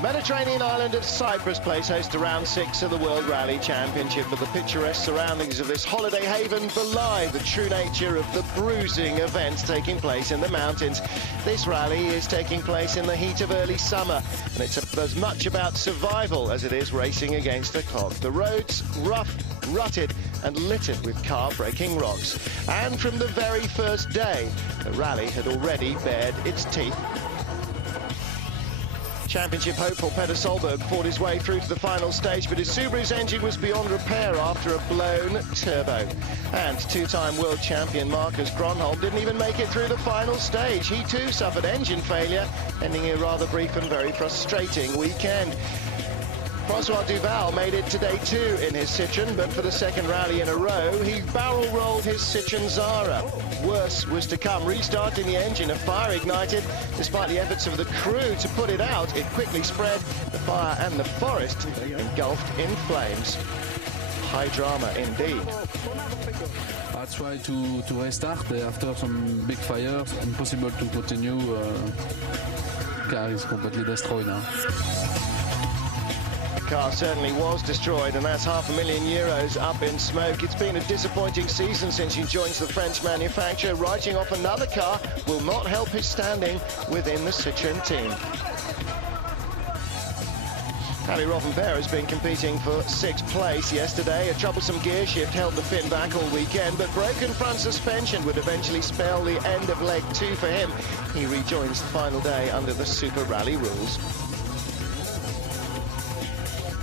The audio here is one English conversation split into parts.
The Mediterranean island of Cyprus plays host to round 6 of the World Rally Championship, but the picturesque surroundings of this holiday haven belie the true nature of the bruising events taking place in the mountains. This rally is taking place in the heat of early summer, and it's as much about survival as it is racing against the clock. The roads rough, rutted and littered with car-breaking rocks. And from the very first day, the rally had already bared its teeth. Championship hopeful Peter Solberg fought his way through to the final stage, but his Subaru's engine was beyond repair after a blown turbo. And two-time world champion Marcus Gronholm didn't even make it through the final stage. He too suffered engine failure, ending a rather brief and very frustrating weekend. Francois Duval made it to day 2 in his Citroën, but for the second rally in a row, he barrel-rolled his Citroën Zara. Worse was to come. Restarting the engine, a fire ignited. Despite the efforts of the crew to put it out, it quickly spread. The fire and the forest engulfed in flames. High drama indeed. I tried to restart after some big fires. Impossible to continue. Car is completely destroyed now. The car certainly was destroyed, and that's €500,000 up in smoke. It's been a disappointing season since he joins the French manufacturer. Writing off another car will not help his standing within the Citroën team. Harry Rothenberg has been competing for 6th place yesterday. A troublesome gear shift held the Finn back all weekend, but broken front suspension would eventually spell the end of leg 2 for him. He rejoins the final day under the Super Rally rules.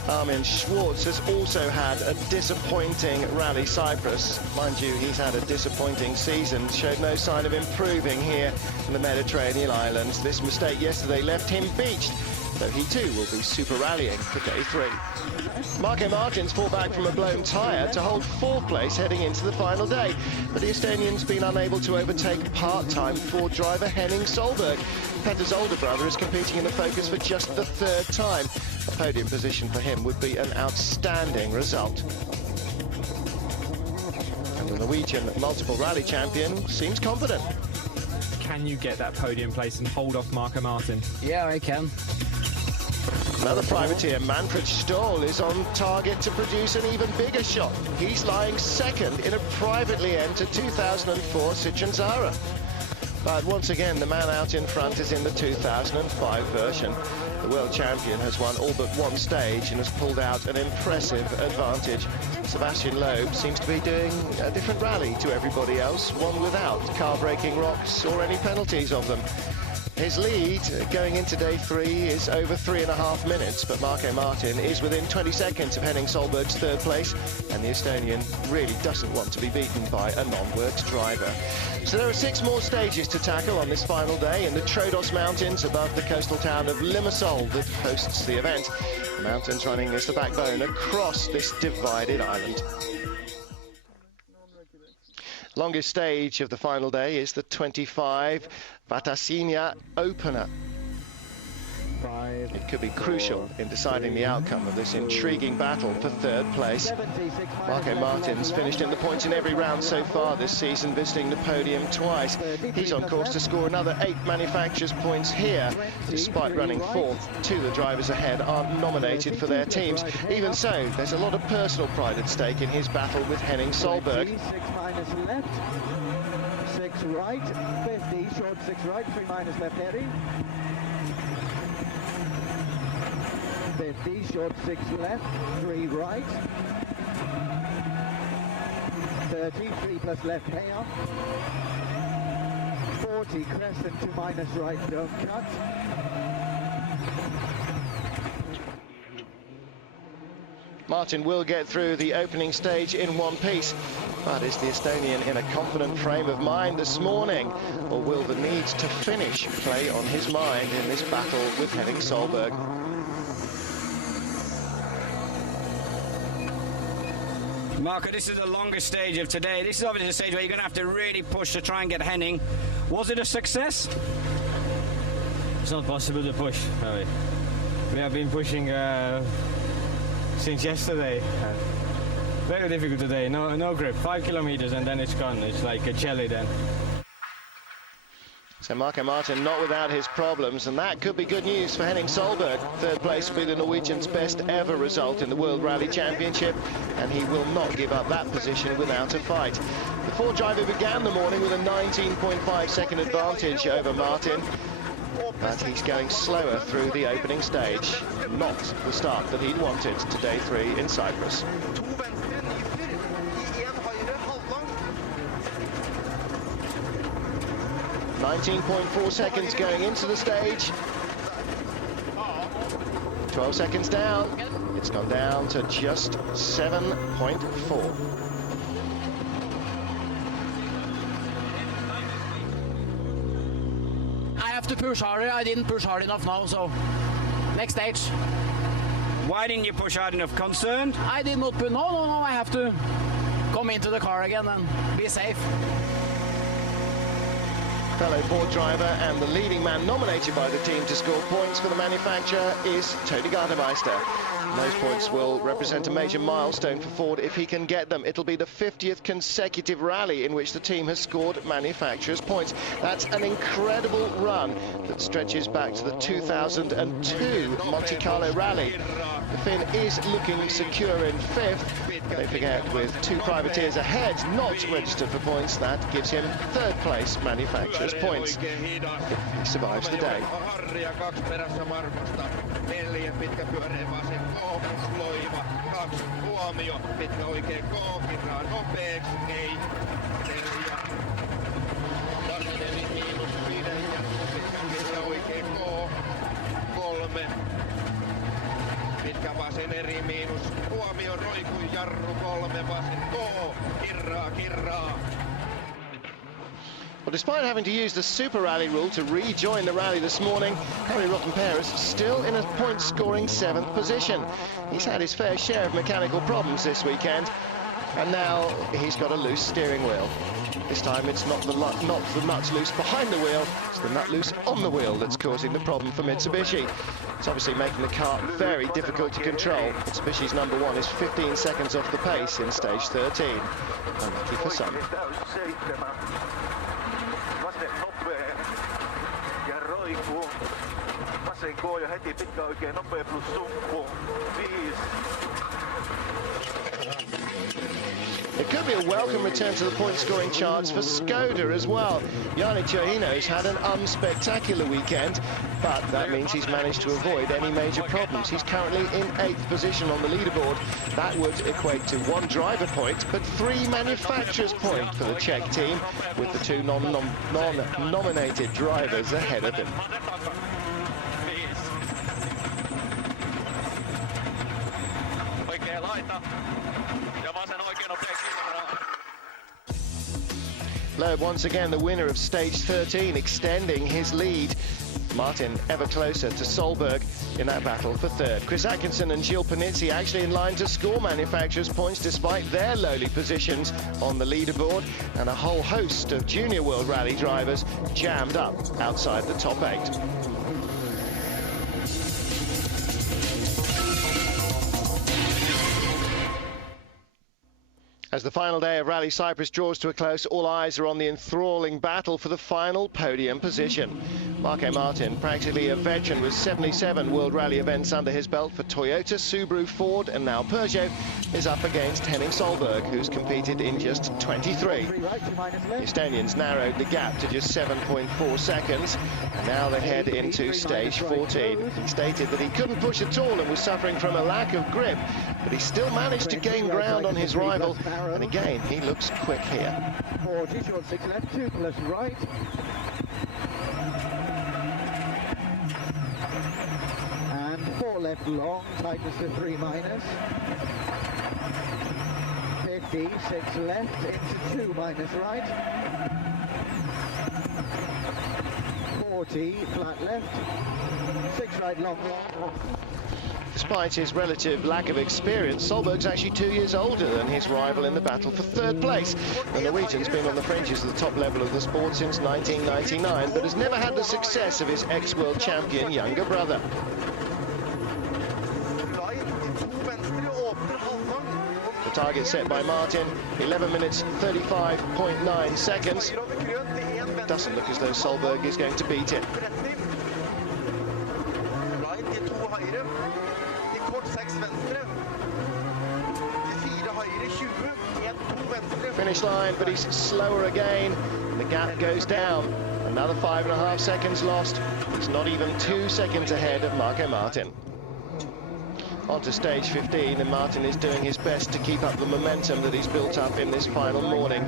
Armin Schwartz has also had a disappointing Rally Cyprus. Mind you, he's had a disappointing season, showed no sign of improving here in the Mediterranean islands. This mistake yesterday left him beached, though he too will be super rallying for day 3. Marco Martins fought back from a blown tyre to hold 4th place heading into the final day, but the Estonian's been unable to overtake part-time Ford driver Henning Solberg. Peter's older brother is competing in the Focus for just the 3rd time. A podium position for him would be an outstanding result. And the Norwegian multiple rally champion seems confident. Can you get that podium place and hold off Marco Martin? Yeah, I can. Another privateer, Manfred Stoll, is on target to produce an even bigger shot. He's lying 2nd in a privately entered 2004 Citroën Zara. But once again, the man out in front is in the 2005 version. The world champion has won all but one stage and has pulled out an impressive advantage. Sebastian Loeb seems to be doing a different rally to everybody else, one without car-breaking rocks or any penalties of them. His lead going into day 3 is over 3.5 minutes, but Marco Martin is within 20 seconds of Henning Solberg's 3rd place, and the Estonian really doesn't want to be beaten by a non-works driver. So there are 6 more stages to tackle on this final day in the Troodos Mountains above the coastal town of Limassol that hosts the event. The mountains running as the backbone across this divided island. Longest stage of the final day is the 25 Vatasinia Opener. It could be crucial in deciding the outcome of this intriguing battle for 3rd place. Marco Martins finished in the points in every round so far this season, visiting the podium twice. He's on course to score another 8 manufacturers' points here. Despite running 4th, 2 of the drivers ahead aren't nominated for their teams. Even so, there's a lot of personal pride at stake in his battle with Henning Solberg. 6 minus left, 6 right, 50, short 6 right, 3 minus left heading. 50, short 6 left, 3 right. 30, 3 plus left hair. 40, crest and 2 minus right, don't cut. Martin will get through the opening stage in one piece, but is the Estonian in a confident frame of mind this morning, or will the need to finish play on his mind in this battle with Henning Solberg? Marco, this is the longest stage of today. This is obviously a stage where you're going to have to really push to try and get Henning. Was it a success? It's not possible to push. No. We have been pushing since yesterday. Very difficult today. No grip. 5 kilometers and then it's gone. It's like a jelly then. So Marco Martin not without his problems, and that could be good news for Henning Solberg. Third place will be the Norwegian's best ever result in the World Rally Championship, and he will not give up that position without a fight. The Ford driver began the morning with a 19.5-second advantage over Martin, but he's going slower through the opening stage. Not the start that he'd wanted to day 3 in Cyprus. 19.4 seconds going into the stage. 12 seconds down. It's gone down to just 7.4. I have to push harder. I didn't push hard enough now, so next stage. Why didn't you push hard enough? Concerned? I did not put. No. I have to come into the car again and be safe. Fellow Ford driver and the leading man nominated by the team to score points for the manufacturer is Tony Gardemeister. Those points will represent a major milestone for Ford if he can get them. It'll be the 50th consecutive rally in which the team has scored manufacturers' points. That's an incredible run that stretches back to the 2002 Monte Carlo rally. The Finn is looking secure in 5th. Don't forget, with 2 privateers ahead, not registered for points, that gives him 3rd place manufacturers' points if he survives the day. Pitkä vasen eri miinus, huomio roikui jarru 3 vasen, kirraa. Well, despite having to use the Super Rally rule to rejoin the rally this morning, Harry Rottenperez is still in a point-scoring 7th position. He's had his fair share of mechanical problems this weekend, and now he's got a loose steering wheel. This time it's not the nuts loose behind the wheel, it's the nut loose on the wheel that's causing the problem for Mitsubishi. It's obviously making the car very difficult to control. Mitsubishi's number 1 is 15 seconds off the pace in stage 13. Unlucky for some. It could be a welcome return to the point-scoring charts for Skoda as well. Yanni Chihino's had an unspectacular weekend, but that means he's managed to avoid any major problems. He's currently in 8th position on the leaderboard. That would equate to 1 driver point, but 3 manufacturers' point for the Czech team, with the 2 non-nominated drivers ahead of him. Loeb once again the winner of stage 13, extending his lead. Martin ever closer to Solberg in that battle for 3rd. Chris Atkinson and Gilles Panizzi actually in line to score manufacturers' points despite their lowly positions on the leaderboard, and a whole host of Junior World Rally drivers jammed up outside the top 8. As the final day of Rally Cyprus draws to a close, all eyes are on the enthralling battle for the final podium position. Marco Martin, practically a veteran with 77 World Rally events under his belt for Toyota, Subaru, Ford and now Peugeot, is up against Henning Solberg, who's competed in just 23. The Estonians narrowed the gap to just 7.4 seconds, and now they head into stage 14. He stated that he couldn't push at all and was suffering from a lack of grip, but he still managed to gain ground on his rival, and again he looks quick here. 40, short 6 left, 2 plus right. And 4 left long, tightness to 3 minus. 50, 6 left, into 2 minus right. 40, flat left. 6 right long. Despite his relative lack of experience, Solberg's actually 2 years older than his rival in the battle for 3rd place. The Norwegian's been on the fringes of the top level of the sport since 1999, but has never had the success of his ex-world champion younger brother. The target set by Martin, 11 minutes 35.9 seconds. doesn't look as though Solberg is going to beat it. Finish line, but he's slower again. The gap goes down. Another 5.5 seconds lost. He's not even 2 seconds ahead of Marco Martin. On to stage 15, and Martin is doing his best to keep up the momentum that he's built up in this final morning.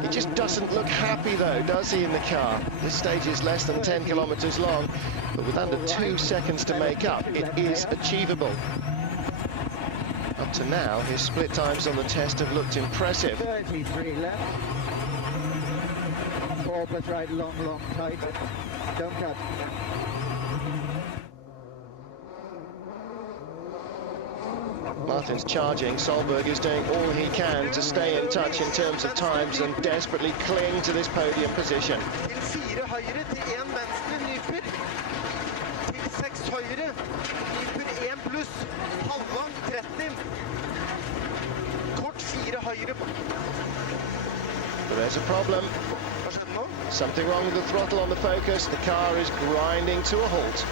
He just doesn't look happy though, does he, in the car? This stage is less than 10 kilometers long, but with under 2 seconds to make up, it is achievable. Up to now, his split times on the test have looked impressive. 33 left. 4 plus right, long, tight. Don't cut. Martin's charging. Solberg is doing all he can to stay in touch in terms of times and desperately cling to this podium position. But there's a problem. Something wrong with the throttle on the Focus. The car is grinding to a halt.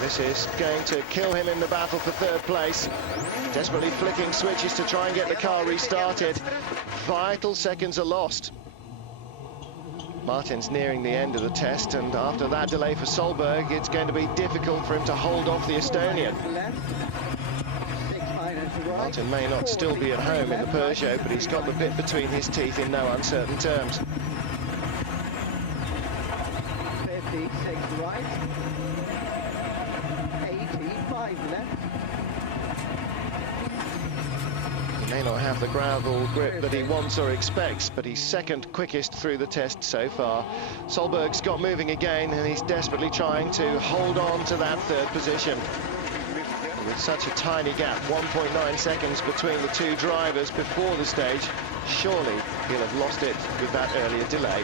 This is going to kill him in the battle for third place. Desperately flicking switches to try and get the car restarted. Vital seconds are lost. Martin's nearing the end of the test, and after that delay for Solberg, it's going to be difficult for him to hold off the Estonian. Martin may not still be at home in the Peugeot, but he's got the bit between his teeth in no uncertain terms. 56 right. 85 left. He may not have the gravel grip that he wants or expects, but he's second quickest through the test so far. Solberg's got moving again, and he's desperately trying to hold on to that third position. And with such a tiny gap, 1.9 seconds between the two drivers before the stage, surely he'll have lost it with that earlier delay.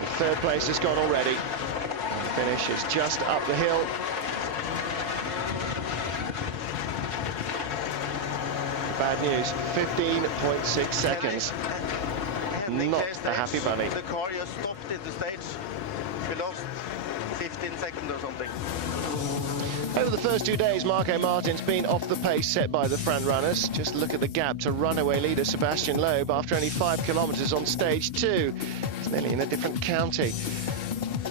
The third place has gone already. The finish is just up the hill. Bad news, 15.6 seconds. Not a happy bunny. The car just stopped in the stage. We lost 15 seconds or something. Over the first 2 days, Marco Martin's been off the pace set by the front runners. Just look at the gap to runaway leader Sebastian Loeb after only 5 kilometres on stage 2. It's nearly in a different county.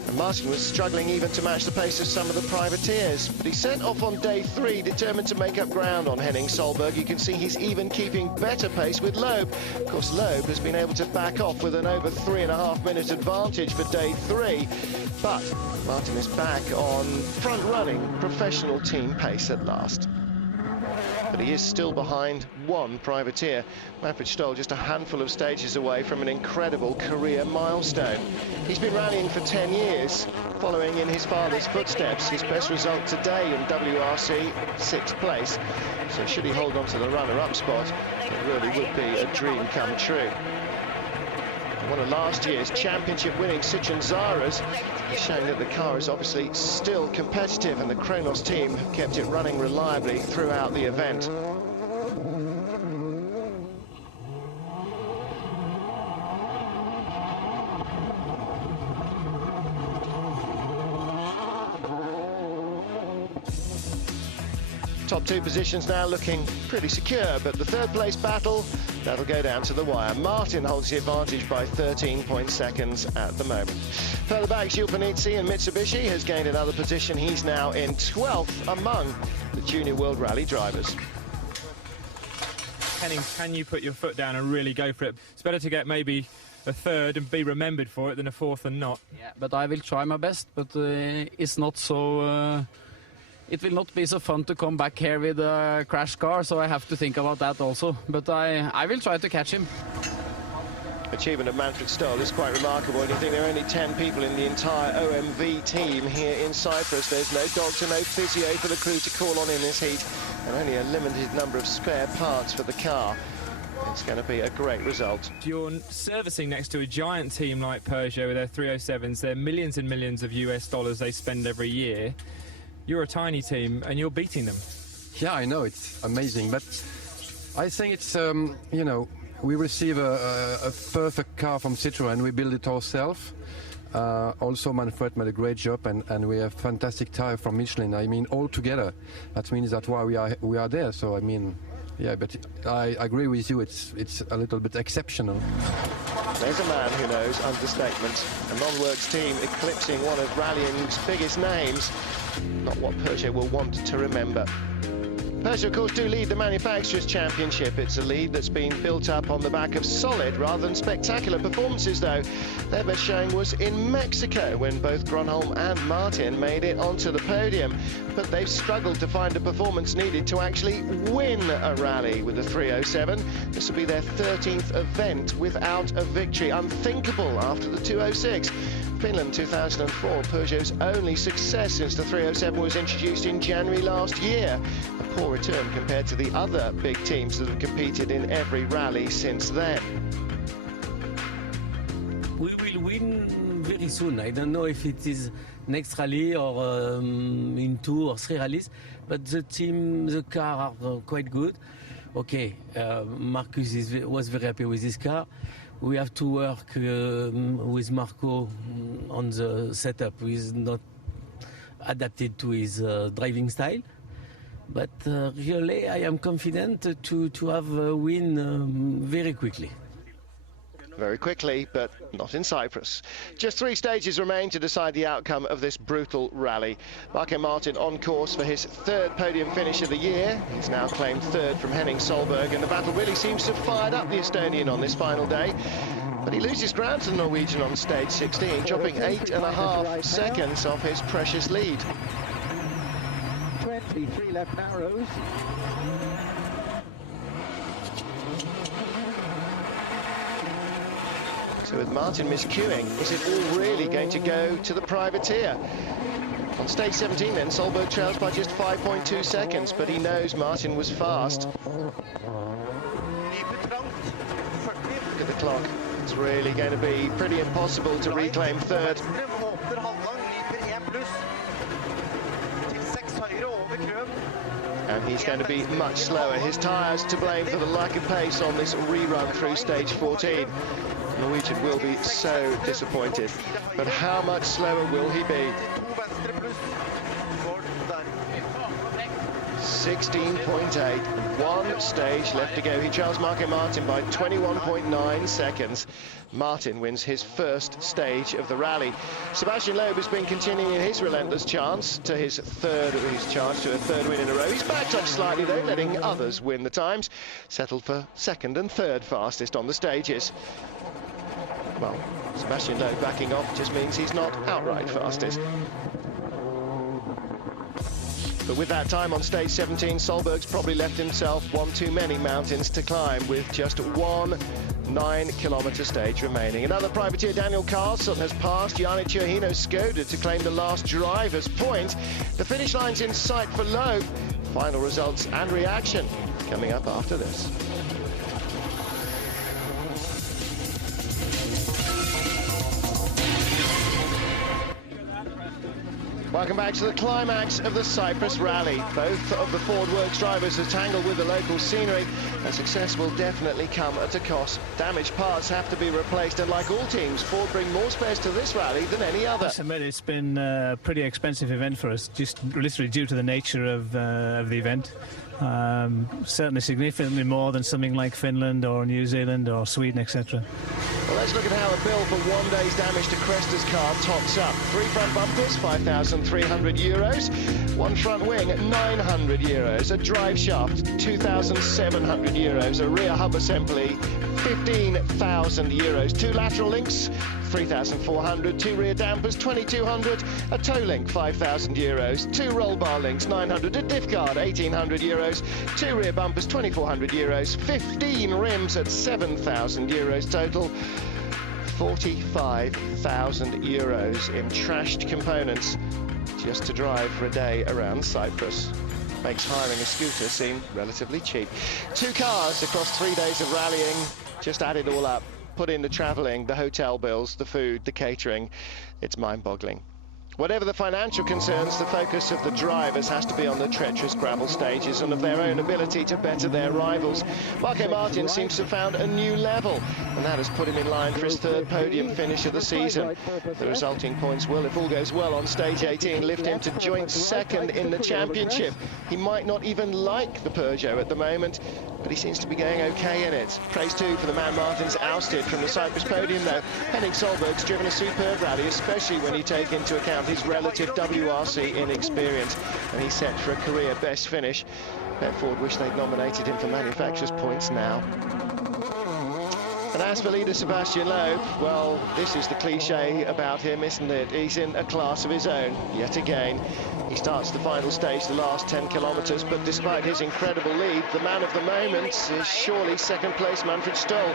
And Martin was struggling even to match the pace of some of the privateers. But he set off on day 3, determined to make up ground on Henning Solberg. You can see he's even keeping better pace with Loeb. Of course, Loeb has been able to back off with an over 3.5-minute advantage for day 3. But Martin is back on front-running professional team pace at last. But he is still behind one privateer. Manfred Stoll just a handful of stages away from an incredible career milestone. He's been rallying for 10 years, following in his father's footsteps. His best result today in WRC, 6th place. So should he hold on to the runner-up spot, it really would be a dream come true. One of last year's championship-winning Citroën Zaras has shown that the car is obviously still competitive, and the Kronos team have kept it running reliably throughout the event. Top 2 positions now looking pretty secure, but the third place battle, that'll go down to the wire. Martin holds the advantage by 13 seconds at the moment. Further back, Gilles Panizzi in Mitsubishi has gained another position. He's now in 12th among the Junior World Rally drivers. Henning, can you put your foot down and really go for it? It's better to get maybe a third and be remembered for it than a fourth and not. Yeah, but I will try my best, but it's not so... It will not be so fun to come back here with a crash car, so I have to think about that also. But I will try to catch him. Achievement of Manfred Stoll is quite remarkable. You think there are only 10 people in the entire OMV team here in Cyprus. There's no doctor, no physio for the crew to call on in this heat, and only a limited number of spare parts for the car. It's going to be a great result. You're servicing next to a giant team like Peugeot with their 307s. They're millions and millions of US dollars they spend every year. You're a tiny team and you're beating them. Yeah, I know, it's amazing, but I think it's, you know, we receive a perfect car from Citroën. We build it ourselves. Also, Manfred made a great job, and we have fantastic tire from Michelin. I mean, all together. That means that's why we are there. So I mean, yeah, but I agree with you. It's a little bit exceptional. There's a man who knows understatement. A non-works team eclipsing one of rallying's biggest names. Not what Peugeot will want to remember. Peugeot, of course, do lead the Manufacturers' Championship. It's a lead that's been built up on the back of solid rather than spectacular performances, though. Their best showing was in Mexico, when both Gronholm and Martin made it onto the podium. But they've struggled to find the performance needed to actually win a rally with the 307. This will be their 13th event without a victory. Unthinkable after the 206. Finland 2004, Peugeot's only success since the 307 was introduced in January last year. A poor return compared to the other big teams that have competed in every rally since then. We will win very soon. I don't know if it is next rally or in 2 or 3 rallies, but the team, the car are quite good. Okay, Marcus was very happy with his car. We have to work with Marco on the setup, who is not adapted to his driving style. But really, I am confident to have a win very quickly. Very quickly, but not in Cyprus. Just 3 stages remain to decide the outcome of this brutal rally. Marco Martin on course for his 3rd podium finish of the year. He's now claimed 3rd from Henning Solberg, and the battle really seems to have fired up the Estonian on this final day. But he loses ground to the Norwegian on stage 16, dropping 8.5 seconds off his precious lead. 23 left narrows. So with Martin miscuing, is it all really going to go to the privateer? On stage 17 then, Solberg trails by just 5.2 seconds, but he knows Martin was fast. Look at the clock. It's really going to be pretty impossible to reclaim 3rd. And he's going to be much slower. His tyres to blame for the lack of pace on this rerun through stage 14. Norwegian will be so disappointed. But how much slower will he be? 16.8, 1 stage left to go. He trails Marco Martin by 21.9 seconds. Martin wins his 1st stage of the rally. Sebastian Loeb has been continuing his relentless chance to his 3rd win in a row. He's backed up slightly though, letting others win the times. Settled for 2nd and 3rd fastest on the stages. Well, Sebastian Loeb backing off just means he's not outright fastest. But with that time on stage 17, Solberg's probably left himself one too many mountains to climb, with just 1 9-kilometre stage remaining. Another privateer, Daniel Carlson, has passed Jani Churhino Skoda to claim the last driver's point. The finish line's in sight for Loeb. Final results and reaction coming up after this. Welcome back to the climax of the Cyprus rally. Both of the Ford Works drivers have tangled with the local scenery, and success will definitely come at a cost. Damaged parts have to be replaced, and like all teams, Ford bring more spares to this rally than any other. I must admit, it's been a pretty expensive event for us, just literally due to the nature of the event. Certainly significantly more than something like Finland or New Zealand or Sweden, etc. Well, let's look at how a bill for 1 day's damage to Cresta's car tops up. 3 front bumpers, €5,300. 1 front wing, €900. A drive shaft, €2,700. A rear hub assembly, €15,000. 2 lateral links, €3,400. 2 rear dampers, €2,200. A toe link, €5,000. 2 roll bar links, €900. A diff guard, €1,800. 2 rear bumpers, €2,400. 15 rims at €7,000 total. €45,000 in trashed components just to drive for a day around Cyprus. Makes hiring a scooter seem relatively cheap. 2 cars across 3 days of rallying. Just add it all up. Put in the travelling, the hotel bills, the food, the catering. It's mind-boggling. Whatever the financial concerns, the focus of the drivers has to be on the treacherous gravel stages and of their own ability to better their rivals. Marco Martin seems to have found a new level, and that has put him in line for his third podium finish of the season. The resulting points will, if all goes well on stage 18, lift him to joint second in the championship. He might not even like the Peugeot at the moment, but he seems to be going okay in it. Praise too for the man Martin's ousted from the Cyprus podium, though. Henning Solberg's driven a superb rally, especially when you take into account his relative WRC inexperience, and he's set for a career best finish. Ford wish they'd nominated him for manufacturer's points now. And as for leader Sebastian Loeb, well, this is the cliche about him, isn't it? He's in a class of his own, yet again. He starts the final stage, the last 10 kilometres, but despite his incredible lead, the man of the moment is surely second place Manfred Stoll.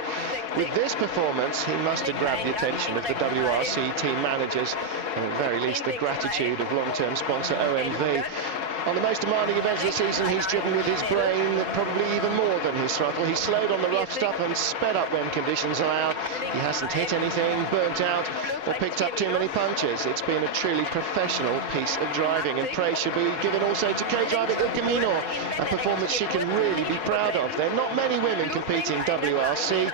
With this performance, he must have grabbed the attention of the WRC team managers, and at the very least the gratitude of long-term sponsor OMV. On the most demanding events of the season, he's driven with his brain, probably even more than his throttle. He slowed on the rough stuff and sped up when conditions allowed. He hasn't hit anything, burnt out, or picked up too many punches. It's been a truly professional piece of driving, and praise should be given also to co-driver Il Camino, a performance she can really be proud of. There are not many women competing WRC,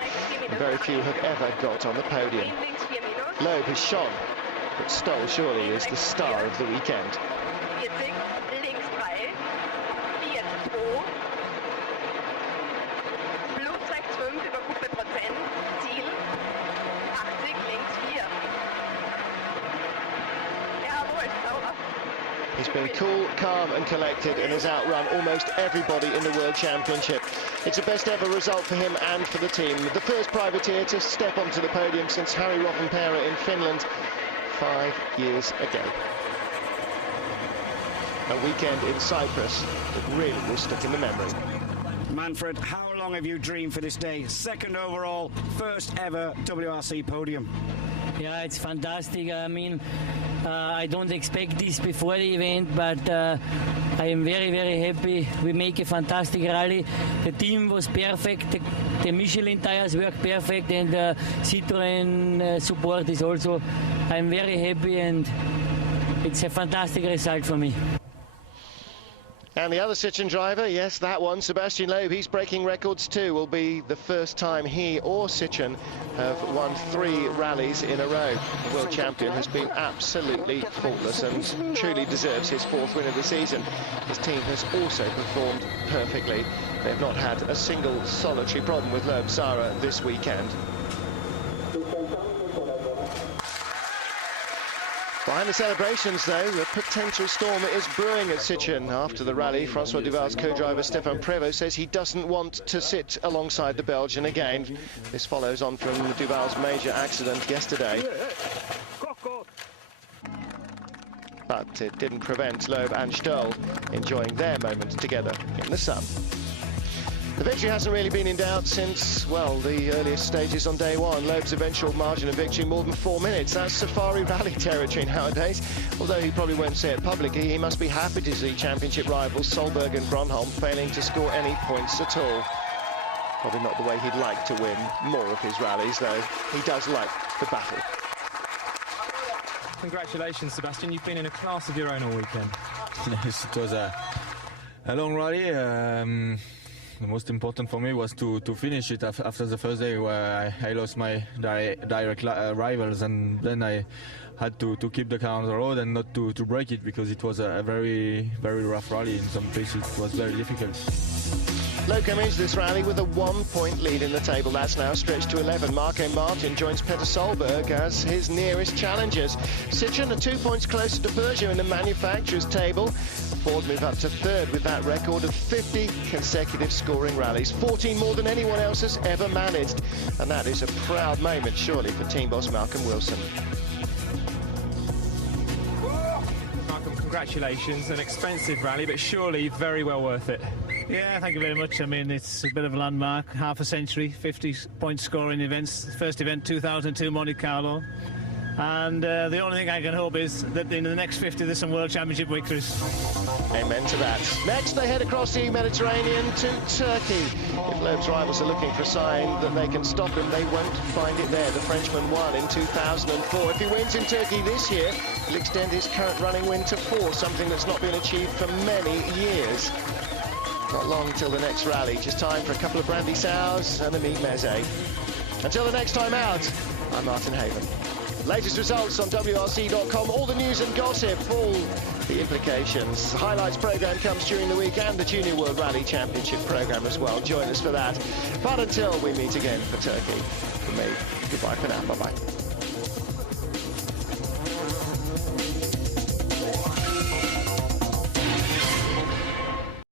and very few have ever got on the podium. Loeb has shone, but Stoll surely is the star of the weekend. He's been cool, calm and collected and has outrun almost everybody in the World Championship. It's a best ever result for him and for the team. The first privateer to step onto the podium since Harry Rovanperä in Finland 5 years ago. A weekend in Cyprus that really will stick in the memory. Manfred, how long have you dreamed for this day? Second overall, first ever WRC podium. Yeah, it's fantastic. I mean, I don't expect this before the event, but I am very, very happy. We make a fantastic rally. The team was perfect. The Michelin tires work perfect, and Citroën support is also. I'm very happy, and it's a fantastic result for me. And the other Citroën driver, yes, that one, Sebastian Loeb, he's breaking records too. Will be the first time he or Citroën have won 3 rallies in a row. The world champion has been absolutely faultless and truly deserves his 4th win of the season. His team has also performed perfectly. They've not had a single solitary problem with Loeb Sara this weekend. Behind the celebrations, though, a potential storm is brewing at Citroën. After the rally, François Duval's co-driver Stéphane Prévost says he doesn't want to sit alongside the Belgian again. This follows on from Duval's major accident yesterday. But it didn't prevent Loeb and Stoll enjoying their moment together in the sun. The victory hasn't really been in doubt since, well, the earliest stages on day one. Loeb's eventual margin of victory more than 4 minutes. That's Safari Rally territory nowadays. Although he probably won't say it publicly, he must be happy to see championship rivals Solberg and Gronholm failing to score any points at all. Probably not the way he'd like to win more of his rallies, though. He does like the battle. Congratulations, Sebastian. You've been in a class of your own all weekend. Yes, it was a long rally. The most important for me was to finish it after the first day, where I lost my direct rivals, and then I had to keep the car on the road and not to break it, because it was a very, very rough rally. In some places it was very difficult. Loeb came into this rally with a 1-point lead in the table. That's now stretched to 11. Marco Martin joins Peter Solberg as his nearest challengers. Citroën are 2 points closer to Peugeot in the manufacturers' table. Ford move up to 3rd with that record of 50 consecutive scoring rallies, 14 more than anyone else has ever managed. And that is a proud moment, surely, for team boss Malcolm Wilson. Malcolm, congratulations. An expensive rally, but surely very well worth it. Yeah, thank you very much. I mean, it's a bit of a landmark, half a century, 50-point scoring events. First event, 2002 Monte Carlo. And the only thing I can hope is that in the next 50 there's some World Championship victories. Amen to that. Next, they head across the Mediterranean to Turkey. If Loeb's rivals are looking for a sign that they can stop him, they won't find it there. The Frenchman won in 2004. If he wins in Turkey this year, he'll extend his current running win to 4, something that's not been achieved for many years. Not long till the next rally. Just time for a couple of brandy sours and a meat meze. Until the next time out, I'm Martin Haven. Latest results on WRC.com, all the news and gossip, all the implications. The highlights programme comes during the week and the Junior World Rally Championship programme as well. Join us for that. But until we meet again for Turkey, from me, goodbye for now. Bye-bye.